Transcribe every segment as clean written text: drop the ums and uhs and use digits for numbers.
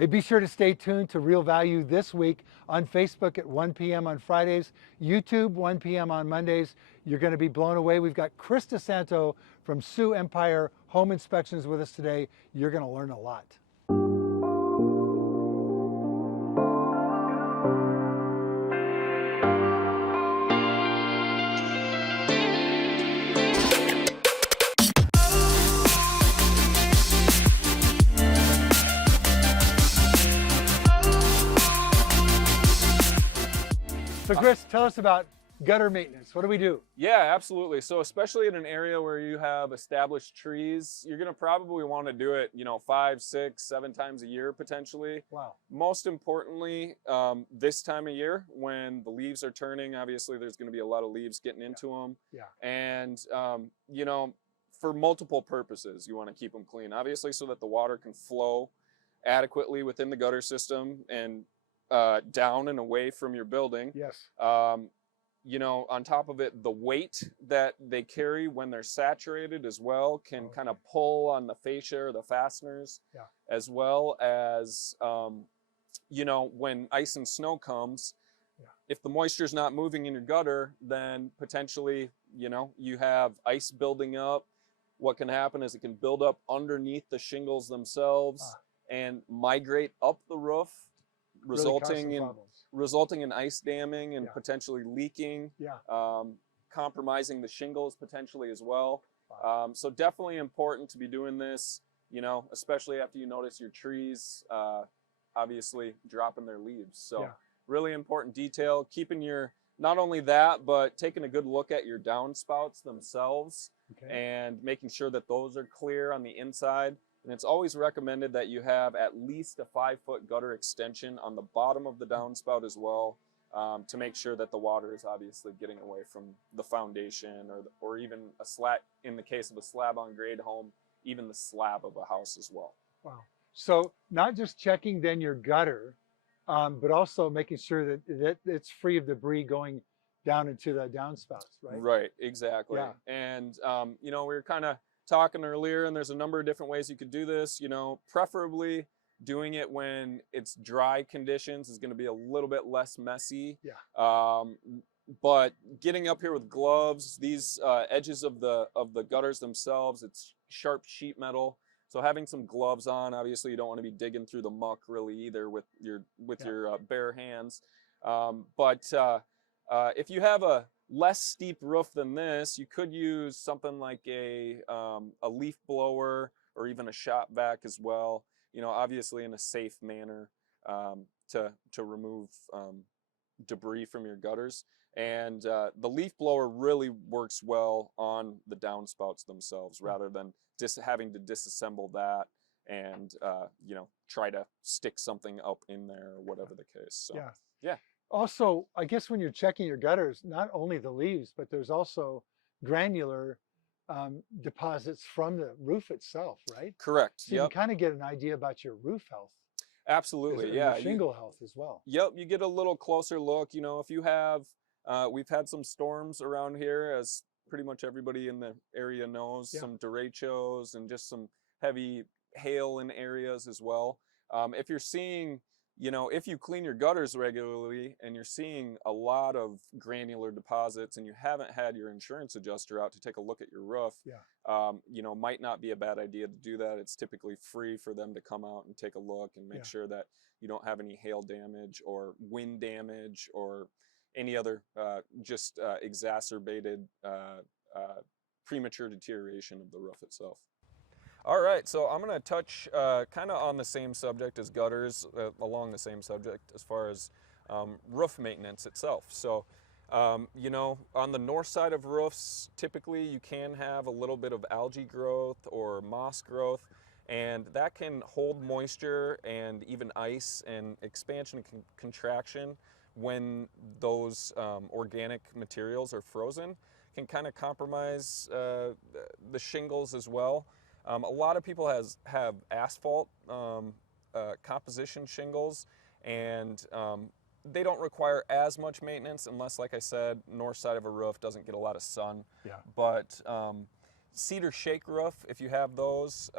Hey, be sure to stay tuned to Real Value this week on Facebook at 1 p.m. on Fridays, YouTube 1 p.m. on Mondays. You're going to be blown away. We've got Chris DiSanto from Sioux Empire Home Inspections with us today. You're going to learn a lot. So Chris, tell us about gutter maintenance. What do we do? Yeah, absolutely. So especially in an area where you have established trees, you're going to probably want to do it, 5, 6, 7 times a year potentially. Wow. Most importantly, this time of year when the leaves are turning, obviously there's going to be a lot of leaves getting into them. Yeah. And, for multiple purposes, you want to keep them clean. Obviously so that the water can flow adequately within the gutter system and down and away from your building. Yes. On top of it, the weight that they carry when they're saturated as well can kind of pull on the fascia or the fasteners, as well as, when ice and snow comes, if the moisture is not moving in your gutter, then potentially, you have ice building up. What can happen is it can build up underneath the shingles themselves and migrate up the roof, resulting in ice damming and potentially leaking, compromising the shingles potentially as well. So definitely important to be doing this, especially after you notice your trees obviously dropping their leaves. So really important detail, keeping not only that, but taking a good look at your downspouts themselves and making sure that those are clear on the inside. And it's always recommended that you have at least a 5-foot gutter extension on the bottom of the downspout as well, to make sure that the water is obviously getting away from the foundation or even a slat, in the case of a slab on grade home, even the slab of a house as well. Wow. So not just checking then your gutter, but also making sure that it's free of debris going down into the downspouts, right? Right, exactly. Yeah. And, we were kind of talking earlier, and there's a number of different ways you could do this. Preferably doing it when it's dry conditions is going to be a little bit less messy. But getting up here with gloves, these edges of the gutters themselves, it's sharp sheet metal. So having some gloves on, obviously you don't want to be digging through the muck really either with your bare hands. But if you have a less steep roof than this, you could use something like a leaf blower or even a shop vac as well, obviously in a safe manner, to remove debris from your gutters. And the leaf blower really works well on the downspouts themselves rather than having to disassemble that and try to stick something up in there or whatever the case. So yeah. Also, I guess when you're checking your gutters, not only the leaves, but there's also granular deposits from the roof itself, right? Correct. So you can kind of get an idea about your roof health. Absolutely, yeah. Your shingle health as well. Yep, you get a little closer look. If you have, we've had some storms around here, as pretty much everybody in the area knows, some derechos and just some heavy hail in areas as well. If you're seeing, if you clean your gutters regularly and you're seeing a lot of granular deposits and you haven't had your insurance adjuster out to take a look at your roof, might not be a bad idea to do that. It's typically free for them to come out and take a look and make sure that you don't have any hail damage or wind damage or any other exacerbated premature deterioration of the roof itself. All right, so I'm going to touch kind of on the same subject as gutters, along the same subject as far as roof maintenance itself. So, on the north side of roofs, typically you can have a little bit of algae growth or moss growth, and that can hold moisture and even ice and expansion and contraction when those organic materials are frozen, can kind of compromise the shingles as well. A lot of people have asphalt composition shingles, and they don't require as much maintenance unless, like I said, north side of a roof doesn't get a lot of sun. But cedar shake roof, if you have those,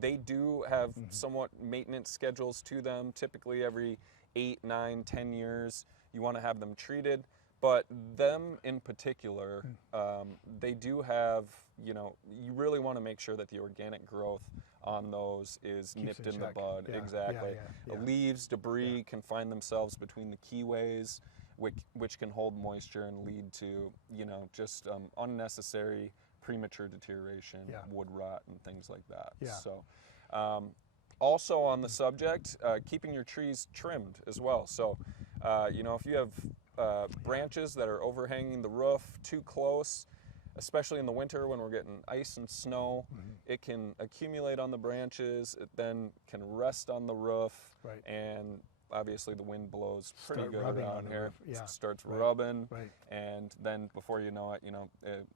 they do have somewhat maintenance schedules to them. Typically every 8, 9, 10 years, you want to have them treated. But them in particular, they do have, you really want to make sure that the organic growth on those is nipped in the bud. Yeah. Exactly. Yeah. Leaves, debris can find themselves between the keyways, which can hold moisture and lead to, just unnecessary premature deteration, wood rot, and things like that. Yeah. So, also on the subject, keeping your trees trimmed as well. So, if you have branches that are overhanging the roof too close, especially in the winter when we're getting ice and snow, it can accumulate on the branches. It then can rest on the roof, and obviously the wind blows pretty good around here. Yeah. It starts rubbing, Right. and then before you know it,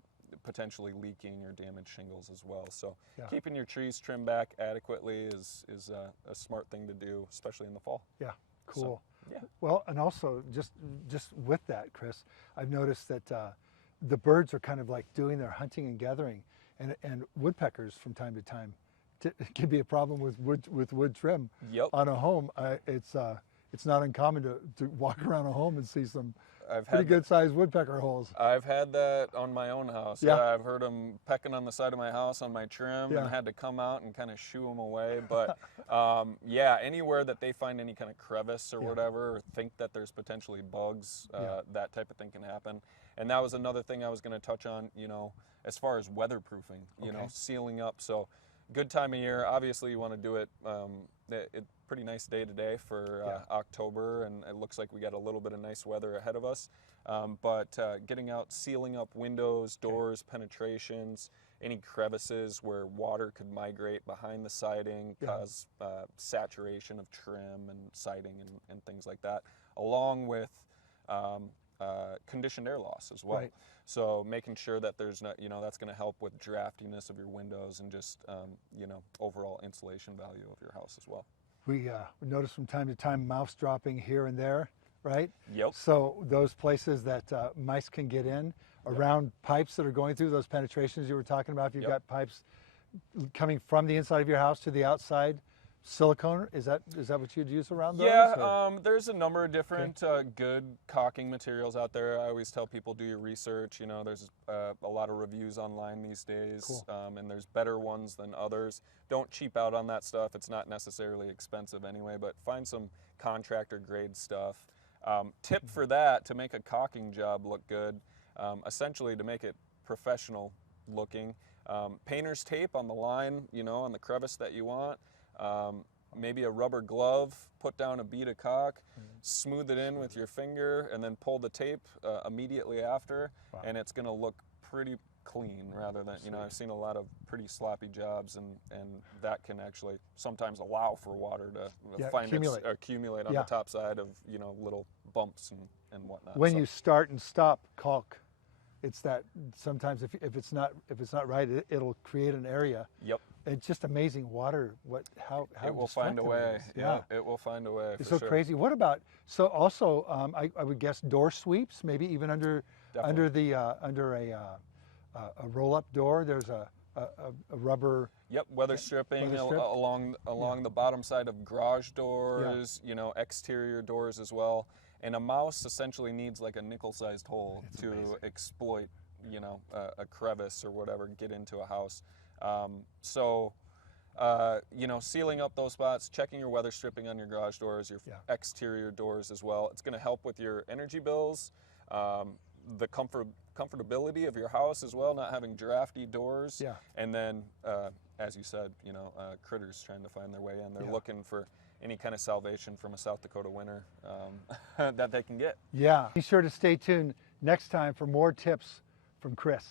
potentially leaking or damaged shingles as well. So keeping your trees trimmed back adequately is a smart thing to do, especially in the fall. Yeah, cool. So, well, and also just with that, Chris, I've noticed that the birds are kind of like doing their hunting and gathering, and woodpeckers from time to time can be a problem with wood trim on a home. It's not uncommon to walk around a home and see some pretty good sized woodpecker holes. I've had that on my own house. Yeah, I've heard them pecking on the side of my house on my trim, and had to come out and kind of shoo them away. But anywhere that they find any kind of crevice or whatever, or think that there's potentially bugs, that type of thing can happen. And that was another thing I was going to touch on, as far as weatherproofing, sealing up. So good time of year. Obviously you want to do it, pretty nice day today for October, and it looks like we got a little bit of nice weather ahead of us. But getting out, sealing up windows, doors, penetrations, any crevices where water could migrate behind the siding, cause saturation of trim and siding and things like that, along with conditioned air loss as well. So making sure that there's not, that's going to help with draftiness of your windows and just, overall insulation value of your house as well. We notice from time to time mouse dropping here and there, right? Yep. So those places that mice can get in around pipes that are going through those penetrations you were talking about, if you've got pipes coming from the inside of your house to the outside, silicone, is that what you'd use around those? Yeah, there's a number of different good caulking materials out there. I always tell people, do your research. There's a lot of reviews online these days, and there's better ones than others. Don't cheap out on that stuff. It's not necessarily expensive anyway, but find some contractor grade stuff. Tip for that, to make a caulking job look good, essentially to make it professional looking, painter's tape on the line, on the crevice that you want. Maybe a rubber glove, put down a bead of caulk, smooth it in with your finger, and then pull the tape immediately after, and it's going to look pretty clean rather than, I've seen a lot of pretty sloppy jobs, and that can actually sometimes allow for water to accumulate on the top side of, little bumps and whatnot. When you start and stop caulk, it's that sometimes if it's not right, it'll create an area. Yep. It's just amazing how it will find a way. Yeah, it will find a way. It's so crazy. What about also I would guess door sweeps, maybe even under a roll-up door. There's a rubber. Yep, weather stripping along the bottom side of garage doors. Exterior doors as well. And a mouse essentially needs like a nickel-sized hole to exploit, a crevice or whatever, get into a house. Sealing up those spots, checking your weather stripping on your garage doors, your exterior doors as well. It's going to help with your energy bills, the comfortability of your house as well, not having drafty doors. Yeah. And then, as you said, critters trying to find their way in. They're looking for any kind of salvation from a South Dakota winter that they can get. Yeah. Be sure to stay tuned next time for more tips from Chris.